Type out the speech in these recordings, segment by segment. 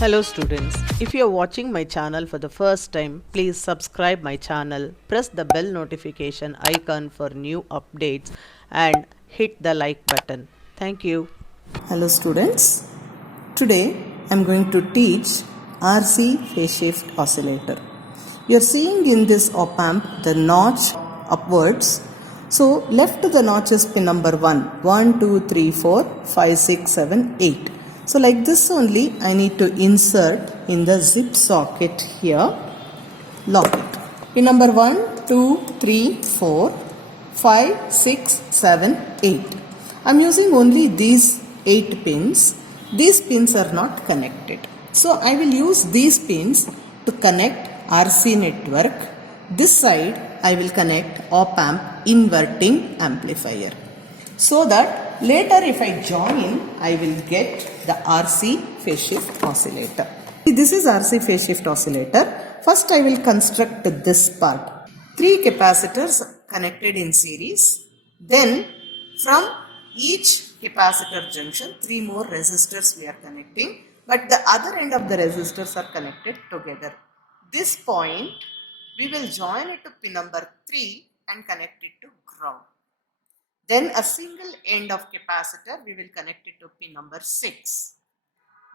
Hello students, if you are watching my channel for the first time, please subscribe my channel, press the bell notification icon for new updates and hit the like button. Thank you. Hello students, today I am going to teach RC phase shift oscillator. You are seeing in this op amp the notch upwards. So left to the notch is pin number 1, 2, 3, 4, 5, 6, 7, 8. So like this only I need to insert in the zip socket here, lock it. Pin number 1, 2, 3, 4, 5, 6, 7, 8. I am using only these 8 pins. These pins are not connected. So I will use these pins to connect RC network. This side I will connect op amp inverting amplifier. So that later if I join, I will get the RC phase shift oscillator. This is RC phase shift oscillator. First I will construct this part. 3 capacitors connected in series. Then from each capacitor junction 3 more resistors we are connecting, but the other end of the resistors are connected together. This point we will join it to pin number 3 and connect it to ground. Then a single end of capacitor we will connect it to pin number 6.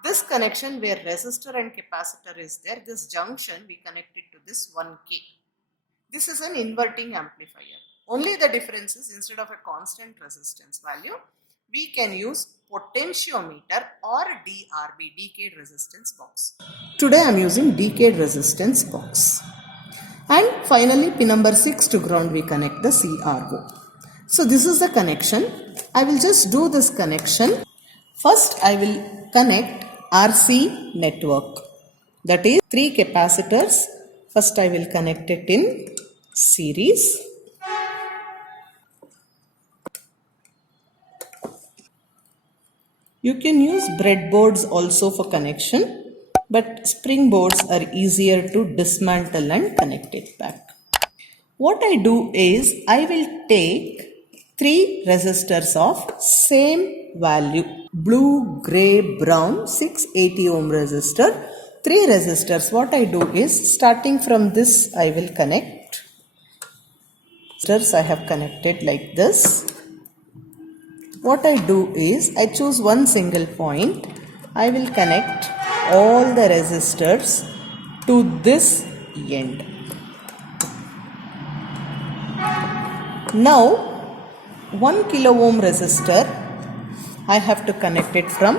This connection where resistor and capacitor is there, this junction we connect it to this 1K. This is an inverting amplifier. Only the difference is instead of a constant resistance value, we can use potentiometer or DRB, decayed resistance box. Today I am using decayed resistance box. And finally pin number 6 to ground we connect the CRO. So this is the connection. I will just do this connection. First I will connect RC network. That is 3 capacitors. First I will connect it in series. You can use breadboards also for connection, but spring boards are easier to dismantle and connect it back. What I do is I will take 3 resistors of same value, blue, grey, brown, 680 ohm resistor, 3 resistors. What I do is starting from this I will connect. Resistors I have connected like this. What I do is I choose one single point. I will connect all the resistors to this end. Now 1 kilo ohm resistor I have to connect it from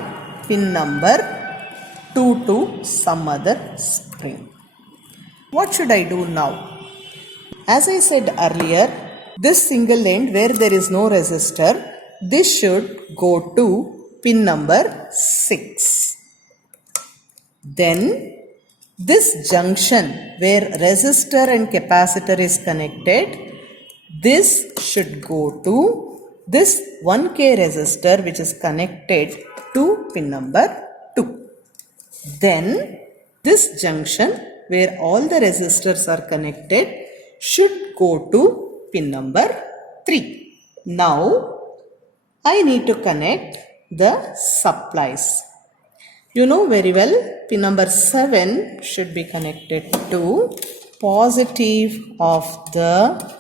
pin number 2 to some other spring. What should I do now? As I said earlier, this single end where there is no resistor, this should go to pin number 6. Then this junction where resistor and capacitor is connected, this should go to this 1K resistor which is connected to pin number 2. Then this junction where all the resistors are connected should go to pin number 3. Now I need to connect the supplies. You know very well pin number 7 should be connected to positive of the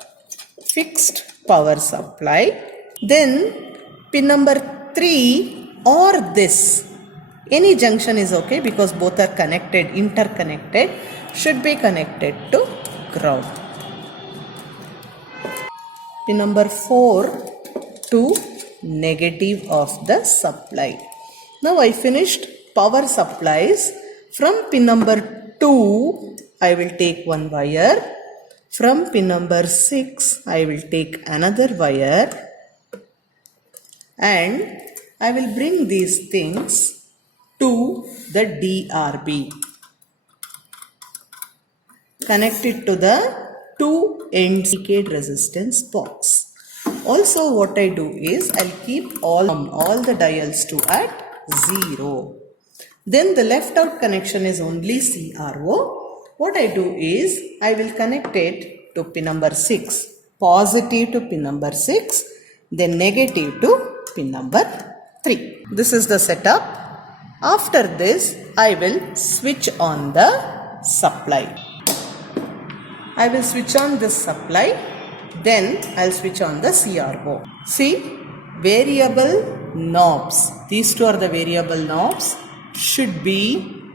fixed power supply. Then pin number 3 or this, any junction is okay because both are connected, interconnected, should be connected to ground. Pin number 4 to negative of the supply. Now I finished power supplies. From pin number 2 I will take one wire. From pin number 6 I will take another wire and I will bring these things to the DRB. Connect it to the 2 ends decayed resistance box. Also what I do is I'll keep all the dials to at 0. Then the left out connection is only CRO. What I do is I will connect it to pin number 6, positive to pin number 6, then negative to pin number 3. This is the setup. After this, I will switch on the supply. I will switch on this supply, then I'll switch on the CRO. See, variable knobs. These two are the variable knobs. Should be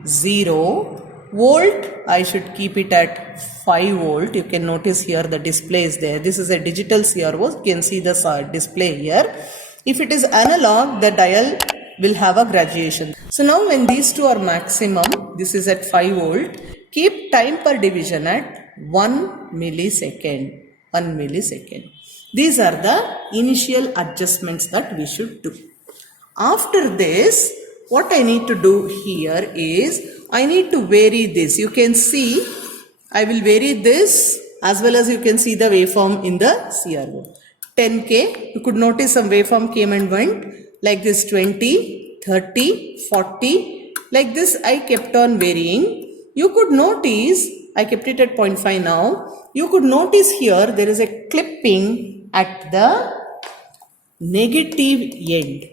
0. Volt, I should keep it at 5 volt. You can notice here the display is there. This is a digital CRO. You can see the display here. If it is analog, the dial will have a graduation. So now when these two are maximum, this is at 5 volt, keep time per division at 1 millisecond. 1 millisecond. These are the initial adjustments that we should do. After this, what I need to do here is, I need to vary this. You can see, I will vary this as well as you can see the waveform in the CRO. 10K, you could notice some waveform came and went, like this 20, 30, 40, like this I kept on varying. You could notice, I kept it at 0.5 now, you could notice here there is a clipping at the negative end.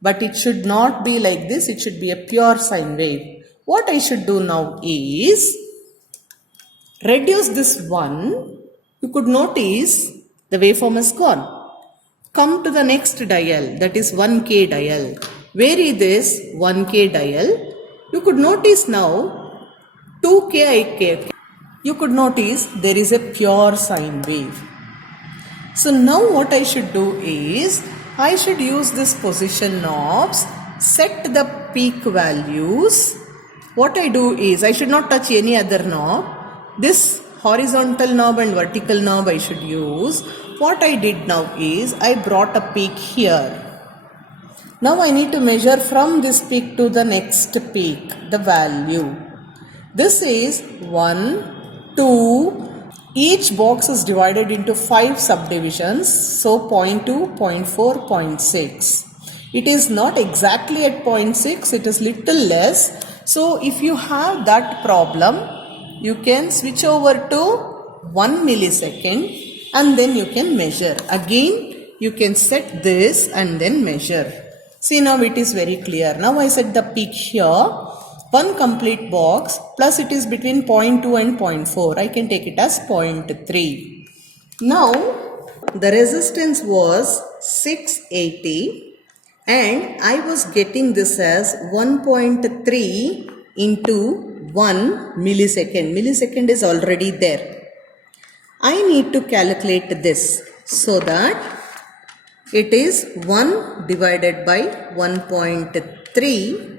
But it should not be like this, it should be a pure sine wave. What I should do now is, reduce this one, you could notice the waveform is gone. Come to the next dial, that is 1K dial. Vary this 1K dial. You could notice now 2K IK. You could notice there is a pure sine wave. So now what I should do is, I should use this position knobs, set the peak values. What I do is, I should not touch any other knob. This horizontal knob and vertical knob I should use. What I did now is, I brought a peak here. Now I need to measure from this peak to the next peak, the value. This is 1, 2, each box is divided into 5 subdivisions, so 0.2, 0.4, 0.6. It is not exactly at 0.6, it is little less. So if you have that problem, you can switch over to 1 millisecond and then you can measure. Again, you can set this and then measure. See, now it is very clear. Now I set the peak here. One complete box, plus it is between 0.2 and 0.4. I can take it as 0.3. Now, the resistance was 680 and I was getting this as 1.3 into 1 millisecond. Millisecond is already there. I need to calculate this so that it is 1 divided by 1.3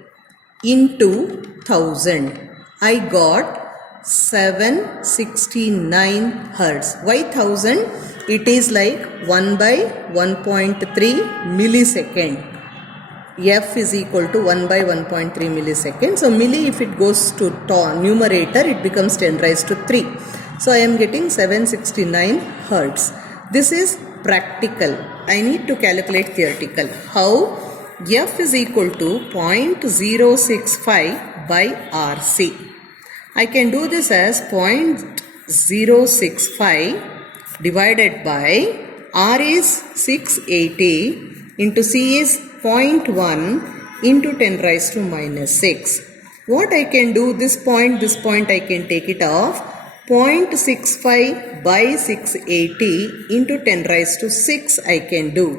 into 1000. I got 769 Hertz. Why 1000? It is like 1 by 1.3 millisecond. F is equal to 1 by 1.3 millisecond. So milli, if it goes to numerator, it becomes 10 raised to 3. So I am getting 769 Hertz. This is practical. I need to calculate theoretical. How? F is equal to 0.065 by RC. I can do this as 0.065 divided by R is 680 into C is 0.1 into 10 raised to minus 6. What I can do, this point I can take it off. 0.65 by 680 into 10 raised to 6 I can do.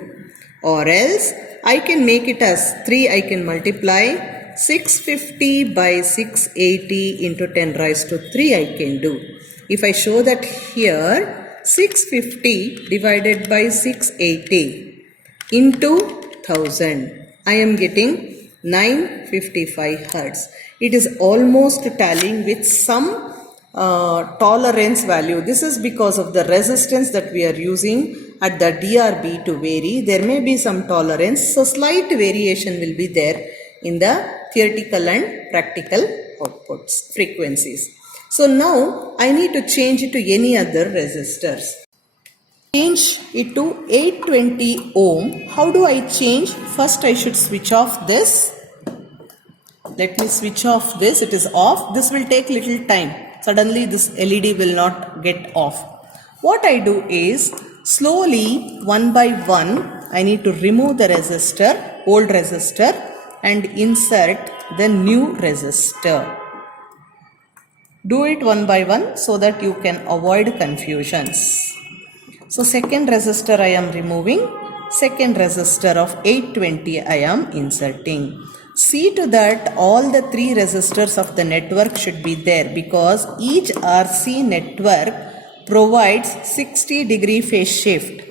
Or else I can make it as 3, I can multiply 650 by 680 into 10 raised to 3 I can do. If I show that here, 650 divided by 680 into 1000, I am getting 955 Hertz. It is almost tallying with some tolerance value. This is because of the resistance that we are using at the DRB to vary. There may be some tolerance, so slight variation will be there in the theoretical and practical outputs, frequencies. So now I need to change it to any other resistors. Change it to 820 ohm. How do I change? First I should switch off this. Let me switch off this. It is off. This will take little time. Suddenly this LED will not get off. What I do is, slowly one by one I need to remove the resistor, old resistor, and insert the new resistor. Do it one by one so that you can avoid confusions. So second resistor I am removing, second resistor of 820 I am inserting. See to that all the three resistors of the network should be there, because each RC network provides 60-degree phase shift.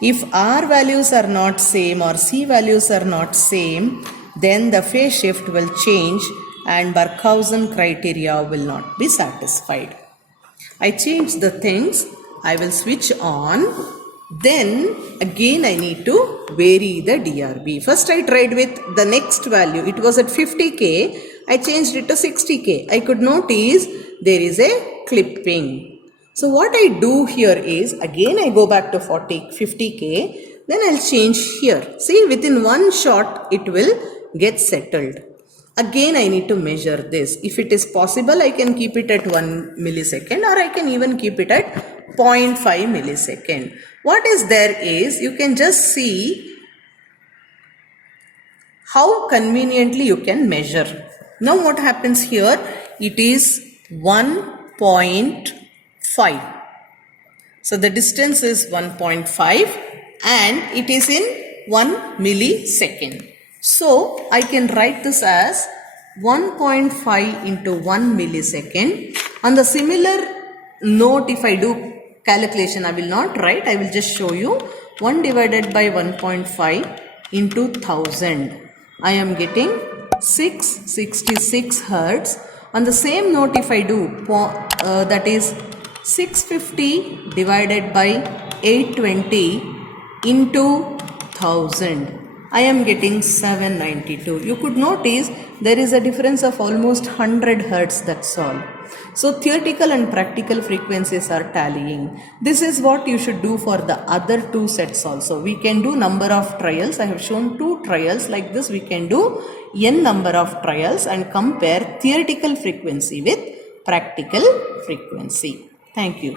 If R values are not same or C values are not same, then the phase shift will change and Barkhausen criteria will not be satisfied. I change the things, I will switch on, then again I need to vary the DRB. First I tried with the next value, it was at 50K, I changed it to 60K. I could notice there is a clipping. So what I do here is, again I go back to 50K, then I'll change here. See, within one shot it will get settled. Again I need to measure this. If it is possible, I can keep it at 1 millisecond, or I can even keep it at 0.5 millisecond. What is there is, you can just see how conveniently you can measure. Now what happens here? It is 1.5. So the distance is 1.5 and it is in 1 millisecond. So I can write this as 1.5 into 1 millisecond. On the similar note, if I do calculation, I will not write, I will just show you. 1 divided by 1.5 into 1000. I am getting 666 Hertz. On the same note, if I do, that is 650 divided by 820 into 1000. I am getting 792. You could notice there is a difference of almost 100 Hertz, that's all. So theoretical and practical frequencies are tallying. This is what you should do for the other two sets also. We can do number of trials. I have shown 2 trials like this. We can do n number of trials and compare theoretical frequency with practical frequency. Thank you.